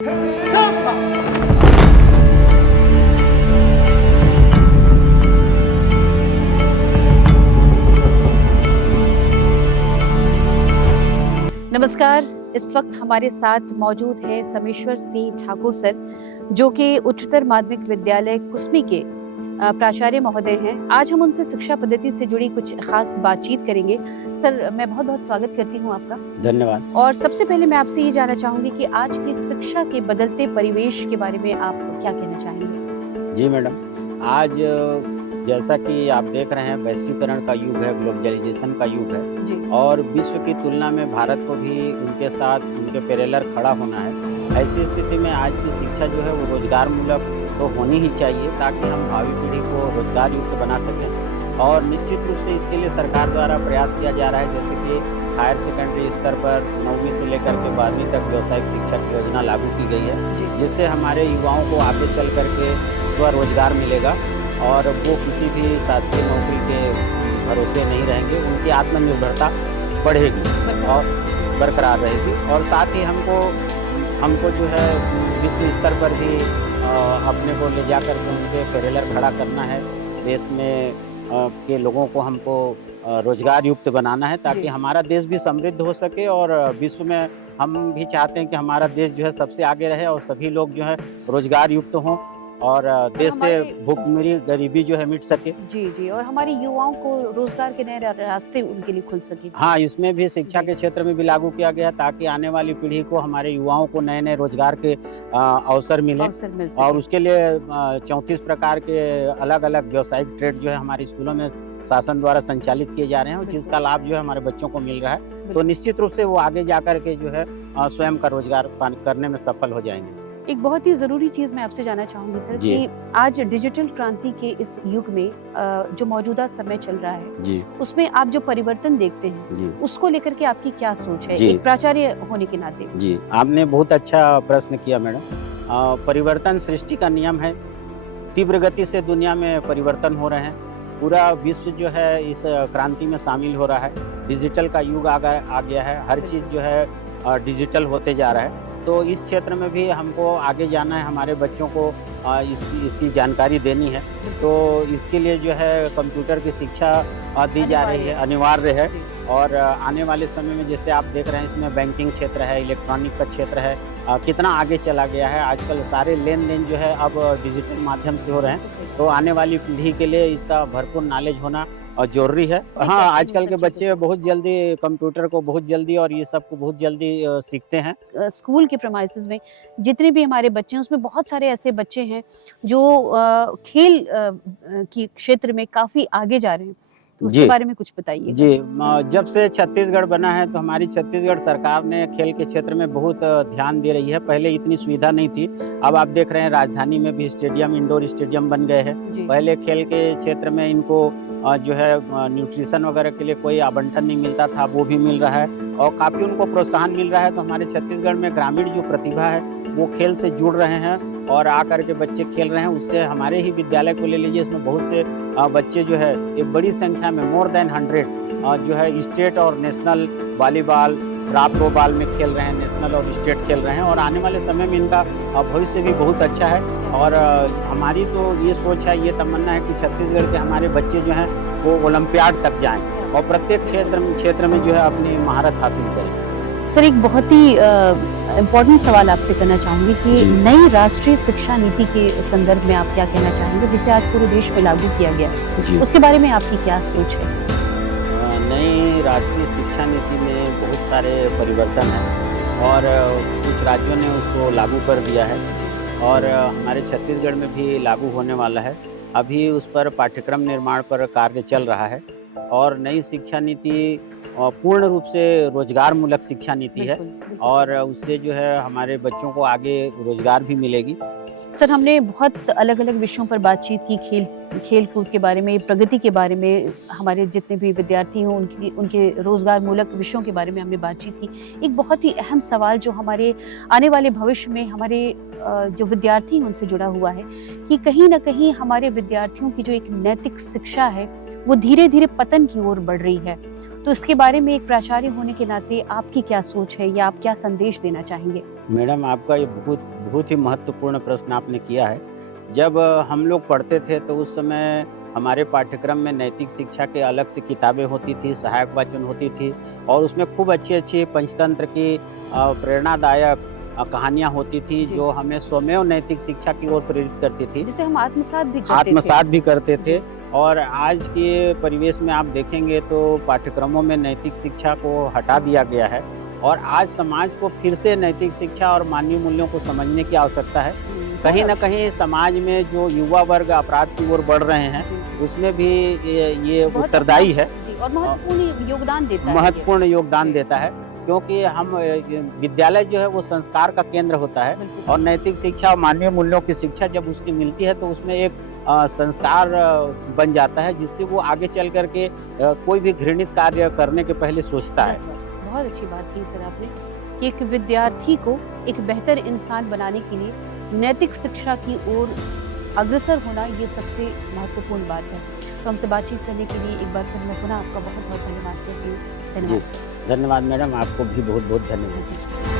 नमस्कार। इस वक्त हमारे साथ मौजूद है समेश्वर सिंह ठाकुर सर, जो कि उच्चतर माध्यमिक विद्यालय कुसमी के प्राचार्य महोदय हैं। आज हम उनसे शिक्षा पद्धति से जुड़ी कुछ खास बातचीत करेंगे। सर, मैं बहुत बहुत स्वागत करती हूँ आपका। धन्यवाद। और सबसे पहले मैं आपसे ये जानना चाहूंगी कि आज की शिक्षा के बदलते परिवेश के बारे में आप क्या कहना चाहेंगे? जी मैडम, आज जैसा कि आप देख रहे हैं, वैश्वीकरण का युग है, ग्लोबलाइजेशन का युग है जी। और विश्व की तुलना में भारत को भी उनके साथ उनके पैरेलल खड़ा होना है। ऐसी स्थिति में आज की शिक्षा जो है वो रोजगार मूलक तो होनी ही चाहिए, ताकि हम भावी पीढ़ी को रोजगार युक्त बना सकें। और निश्चित रूप से इसके लिए सरकार द्वारा प्रयास किया जा रहा है, जैसे कि हायर सेकेंडरी स्तर पर 9वीं से लेकर के 12वीं तक व्यावसायिक शिक्षा की योजना लागू की गई है, जिससे हमारे युवाओं को आगे चल करके स्वरोजगार मिलेगा और वो किसी भी शासकीय नौकरी के भरोसे नहीं रहेंगे। उनकी आत्मनिर्भरता बढ़ेगी और बरकरार रहेगी। और साथ ही हमको जो है विश्व स्तर पर भी अपने को ले जा करके उनके पैरेलल खड़ा करना है। देश में के लोगों को हमको रोजगार युक्त बनाना है, ताकि हमारा देश भी समृद्ध हो सके। और विश्व में हम भी चाहते हैं कि हमारा देश जो है सबसे आगे रहे और सभी लोग जो है रोजगार युक्त हों और देश से भूखमरी गरीबी जो है मिट सके। जी जी, और हमारे युवाओं को रोजगार के नए रास्ते उनके लिए खुल सके। हाँ, इसमें भी शिक्षा के क्षेत्र में भी लागू किया गया, ताकि आने वाली पीढ़ी को, हमारे युवाओं को नए नए रोजगार के अवसर मिले। और उसके लिए 34 प्रकार के अलग अलग व्यावसायिक ट्रेड जो है हमारे स्कूलों में शासन द्वारा संचालित किए जा रहे हैं, जिसका लाभ जो है हमारे बच्चों को मिल रहा है। तो निश्चित रूप से वो आगे जाकर के जो है स्वयं का रोजगार करने में सफल हो जाएंगे। एक बहुत ही जरूरी चीज मैं आपसे जानना चाहूंगी सर, कि आज डिजिटल क्रांति के इस युग में जो मौजूदा समय चल रहा है जी, उसमें आप जो परिवर्तन देखते हैं जी, उसको लेकर के आपकी क्या सोच है, जी, एक प्राचार्य होने के नाते? जी, आपने बहुत अच्छा प्रश्न किया मैडम। परिवर्तन सृष्टि का नियम है। तीव्र गति से दुनिया में परिवर्तन हो रहे हैं। पूरा विश्व जो है इस क्रांति में शामिल हो रहा है। डिजिटल का युग आ गया है। हर चीज़ जो है डिजिटल होते जा रहा है। तो इस क्षेत्र में भी हमको आगे जाना है, हमारे बच्चों को इसकी जानकारी देनी है। तो इसके लिए जो है कंप्यूटर की शिक्षा दी जा रही है, अनिवार्य है। और आने वाले समय में जैसे आप देख रहे हैं, इसमें बैंकिंग क्षेत्र है, इलेक्ट्रॉनिक का क्षेत्र है, कितना आगे चला गया है। आजकल सारे लेन देन जो है अब डिजिटल माध्यम से हो रहे हैं। तो आने वाली पीढ़ी के लिए इसका भरपूर नॉलेज होना जरूरी है। हाँ, आजकल के बच्चे बहुत जल्दी कंप्यूटर को बहुत जल्दी और ये सब को बहुत जल्दी सीखते हैं। स्कूल के प्रेमाइसेस में जितने भी हमारे बच्चे हैं, उसमें बहुत सारे ऐसे बच्चे हैं जो खेल की क्षेत्र में काफी आगे जा रहे हैं। तो उसके बारे में कुछ बताइए। जी, जब से छत्तीसगढ़ बना है तो हमारी छत्तीसगढ़ सरकार ने खेल के क्षेत्र में बहुत ध्यान दे रही है। पहले इतनी सुविधा नहीं थी। अब आप देख रहे हैं राजधानी में भी स्टेडियम, इंडोर स्टेडियम बन गए हैं। पहले खेल के क्षेत्र में इनको जो है न्यूट्रिशन वगैरह के लिए कोई आवंटन नहीं मिलता था, वो भी मिल रहा है और काफ़ी उनको प्रोत्साहन मिल रहा है। तो हमारे छत्तीसगढ़ में ग्रामीण जो प्रतिभा है वो खेल से जुड़ रहे हैं और आकर के बच्चे खेल रहे हैं। उससे हमारे ही विद्यालय को ले लीजिए, इसमें बहुत से बच्चे जो है एक बड़ी संख्या में मोर देन 100 जो है स्टेट और नेशनल वॉलीबॉल, थ्रो बॉल में खेल रहे हैं, नेशनल और स्टेट खेल रहे हैं। और आने वाले समय में इनका भविष्य भी बहुत अच्छा है। और हमारी तो ये सोच है, ये तमन्ना है कि छत्तीसगढ़ के हमारे बच्चे जो हैं वो ओलंपियाड तक जाएं और प्रत्येक क्षेत्र में जो है अपनी महारत हासिल करें। सर, एक बहुत ही इम्पोर्टेंट सवाल आपसे करना चाहूँगी कि नई राष्ट्रीय शिक्षा नीति के संदर्भ में आप क्या कहना चाहेंगे, जिसे आज पूरे देश में लागू किया गया, उसके बारे में आपकी क्या सोच है? नई राष्ट्रीय शिक्षा नीति में बहुत सारे परिवर्तन हैं और कुछ राज्यों ने उसको लागू कर दिया है और हमारे छत्तीसगढ़ में भी लागू होने वाला है। अभी उस पर पाठ्यक्रम निर्माण पर कार्य चल रहा है और नई शिक्षा नीति पूर्ण रूप से रोजगार मूलक शिक्षा नीति है और उससे जो है हमारे बच्चों को आगे रोजगार भी मिलेगी। सर, हमने बहुत अलग अलग विषयों पर बातचीत की, खेल कूद के बारे में, प्रगति के बारे में, हमारे जितने भी विद्यार्थी हों उनके रोजगार मूलक विषयों के बारे में हमने बातचीत की। एक बहुत ही अहम सवाल जो हमारे आने वाले भविष्य में हमारे जो विद्यार्थी हैं उनसे जुड़ा हुआ है कि कहीं ना कहीं हमारे विद्यार्थियों की जो एक नैतिक शिक्षा है वो धीरे धीरे पतन की ओर बढ़ रही है। तो इसके बारे में एक प्राचार्य होने के नाते आपकी क्या सोच है या आप क्या संदेश देना चाहेंगे? मैडम, आपका ये बहुत बहुत ही महत्वपूर्ण प्रश्न आपने किया है। जब हम लोग पढ़ते थे तो उस समय हमारे पाठ्यक्रम में नैतिक शिक्षा के अलग से किताबें होती थी, सहायक वाचन होती थी और उसमें खूब अच्छी-अच्छी पंचतंत्र की प्रेरणादायक कहानियाँ होती थी, जी। जो हमें स्वमेव नैतिक शिक्षा की ओर प्रेरित करती थी। जिसे हम आत्मसात भी करते थे। आत्मसात भी करते थे जी। और आज के परिवेश में आप देखेंगे तो पाठ्यक्रमों में नैतिक शिक्षा को हटा दिया गया है और आज समाज को फिर से नैतिक शिक्षा और मानवीय मूल्यों को समझने की आवश्यकता है। कहीं न कहीं समाज में जो युवा वर्ग अपराध की ओर बढ़ रहे हैं, उसमें भी ये बहुत उत्तरदायी है, जी, और महत्वपूर्ण योगदान देता है ये। महत्वपूर्ण योगदान जी। देता है, क्योंकि हम विद्यालय जो है वो संस्कार का केंद्र होता है बिल्कुल और नैतिक शिक्षा और मानवीय मूल्यों की शिक्षा जब उसकी मिलती है तो उसमें एक संस्कार बन जाता है, जिससे वो आगे चल कर के कोई भी घृणित कार्य करने के पहले सोचता है। बस। बहुत अच्छी बात की सर आपने कि एक विद्यार्थी को एक बेहतर इंसान बनाने के लिए नैतिक शिक्षा की ओर अग्रसर होना ये सबसे महत्वपूर्ण बात है। तो हमसे बातचीत करने के लिए एक बार फिर मैं पुनः आपका बहुत बहुत धन्यवाद करती हूँ। धन्यवाद सर। धन्यवाद मैडम, आपको भी बहुत बहुत धन्यवाद। जी।